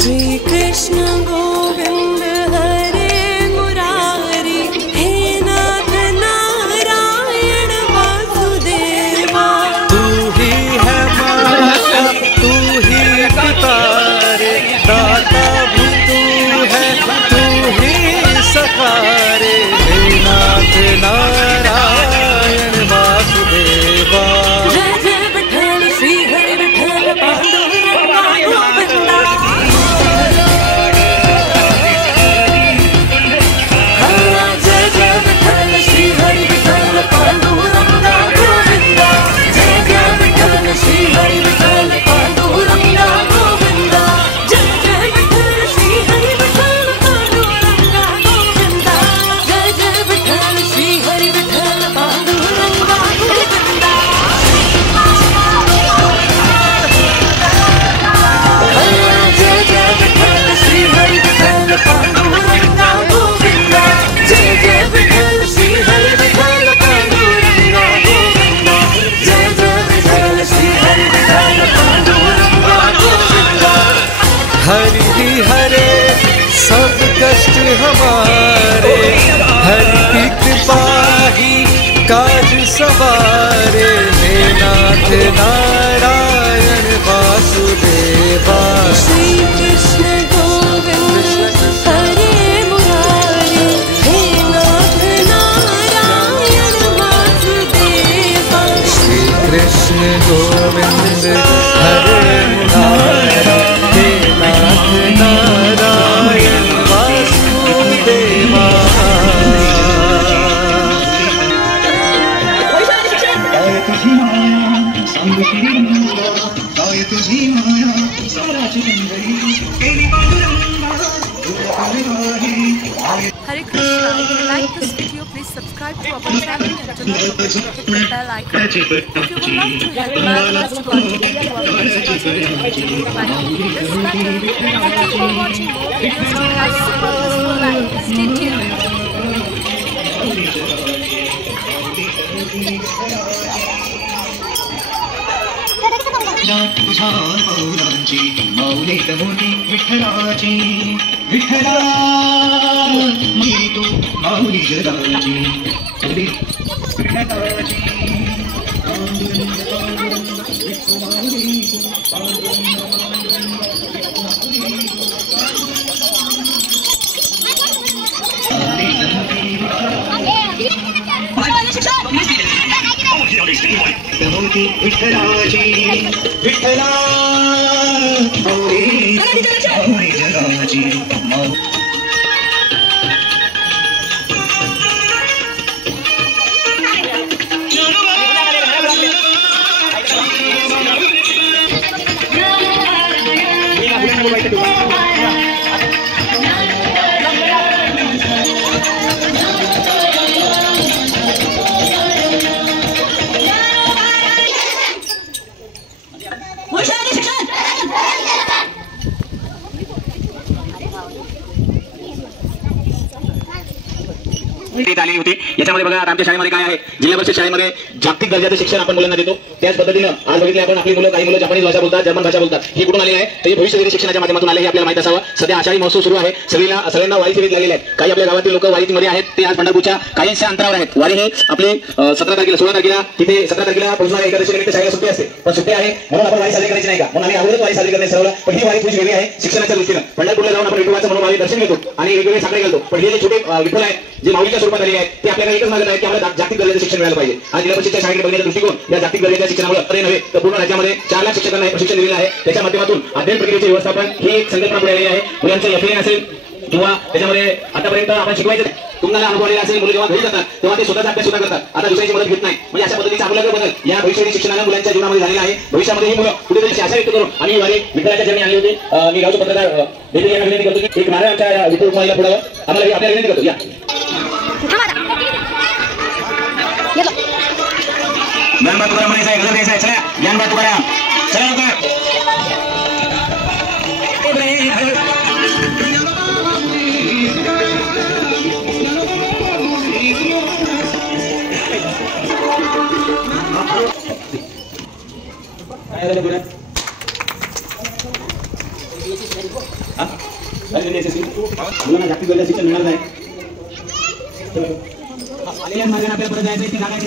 श्री कृष्ण गोविंद हरे मुरारी, हे नाथ नारायण वासुदेवा। तू ही है माता, तू ही पिता रे, दाता भी तू है, तू ही सखा रे, हे नाथ नारायण वासुदेवा। जय जय विठ्ठल श्री हरि विठ्ठल पांडुरंगा गोविंदा। जय जय विठ्ठल श्री हरि विठ्ठल पांडुरंगा गोविंदा। जय जय विठ्ठल श्री हरि विठ्ठल पांडुरंगा गोविंदा। जय जय विठ्ठल श्री हरि विठ्ठल पांडुरंगा गोविंदा। जय जय विठ्ठल श्री हरि विठ्ठल पांडुरंगा गोविंदा। जय जय विठ्ठल श्री हरि विठ्ठल पांडुरंगा गोविंदा। जय जय विठ्ठल श्री हरि विठ्ठल पांडुरंगा गोविंदा। जय जय विठ्ठल श्री हरि विठ्ठल पांडुरंगा गोविंदा। हरि ही हरे सब कष्ट हमारे, हरि की कृपा ही काज सवारे, हे नाथ नारायण वासुदेवा। श्री कृष्ण गोविंद हरे मुरारी, हे नाथ नारायण वासुदेवा। श्री कृष्ण गोविंद हरे मुरारी, हे नाथ नारायण Vasudeva. Hare Krishna. If you like this video, please subscribe to our channel and do not forget to hit the bell icon. If you would love to help us to contribute to our website, by hitting this button. If you keep on watching more videos to have super blissful life, stay tuned. तुझा पौरांची माऊलीत मोठी विठ्ठलाची, विठ्ठला मी तू माऊली जगाची, विठ्ठलाची मोठी विठ्ठलाची, विठ्ठला माऊली जगाची। आली होती। याच्यामध्ये बघा आता आमच्या शाळेमध्ये काय आहे, जिल्हा परिषद शाळेमध्ये जागतिक दर्जाचे शिक्षण आपण मुलांना देतो। त्याच पद्धतीनं आज बघितले आपण आपली मुलं, काही मुलं जपानीज भाषा बोलतात, जर्मन भाषा बोलतात। ही कुठून आली आहे तर हे भविष्यवेधी शिक्षणाच्या माध्यमातून आले, हे आपल्याला माहित असावं। सध्या आषाढी महोत्सव सुरू आहे, सगळ्यांना वारी सेवेत लागलेले आहेत। काही आपल्या गावातील लोक वारीमध्ये आहेत, ते आज पंढरपूरच्या काहीशा अंतरावर आहेत। वारी हे आपले 17 तारखेला 16 तारखेला तिथे 17 तारखेला पोहोचणार, एकादशी निमित्त शाळेला सुट्टी असते, पण सुट्टी आहे म्हणून आपण वारी साजरी करायची नाही का, म्हणून आम्ही अगोदरच वारी साजरी करण्यास ठरवलं। पण ही वारी थोडी वेगळी आहे शिक्षणाच्या दृष्टीनं। पंढरपूरला जाऊन आपण विठोबाचं मनोभावे दर्शन घेतो आणि वेगवेगळे साकडे घालतो, पण हे जे छोटे विठ्ठल आहेत जे माऊलीच्या स्वरूपात आलेले आहेत, ते आपल्याला एकच मागत आहेत की आम्हाला जागतिक दर्जाचे शिक्षण मिळालं पाहिजे। आज जिल्हा परिषदच्या शाळेकडे बघण्याचा दृष्टिकोन या जागतिक दर्जाच्या शिक्षणामुळे अरे नव्हे तर पूर्ण राज्यामध्ये 4 लाख शिक्षकांना हे प्रशिक्षण दिलेलं आहे। त्याच्या माध्यमातून अध्ययन प्रक्रियेचे व्यवस्थापन ही एक संकल्पना पुढे आलेली आहे। मुलांचं एफएन असेल किंवा त्याच्यामध्ये आतापर्यंत आपण शिकवायचं तुम्हाला अनुभव आलेला असेल, मुलं जेव्हा घरी जातात तेव्हा ते स्वतःचा अभ्यास सुद्धा करतात, आता दुसऱ्याची मदत घेत नाही। म्हणजे अशा पद्धतीचा आमूलाग्र बदल या भविष्यवेधी शिक्षणाने मुलांच्या जीवनामध्ये झालेला आहे। भविष्यामध्ये ही मुलं कुठेतरी आशा व्यक्त करून आम्ही वारी विठ्ठलाच्या चरणी आणली होती। मी गावचे पत्रकार देवी यांना विनंती करतो की एक नारळ आमच्या विठ्ठल रुक्माईला पुढावं, आम्हाला आपल्याला विनंती करतो या। ज्ञानबा तुकाराम म्हणायचं आहे, गजर द्यायचा आहे, चला ज्ञानबा तुकाराम चला लवकर। काय झालं हा काय म्हणजे SSC मुलांना जागतिक दर्जाचं शिक्षण मिळणार नाही. आलेल्या मार्गाने आपल्याला परत जायचं आहे. ती जागा आहे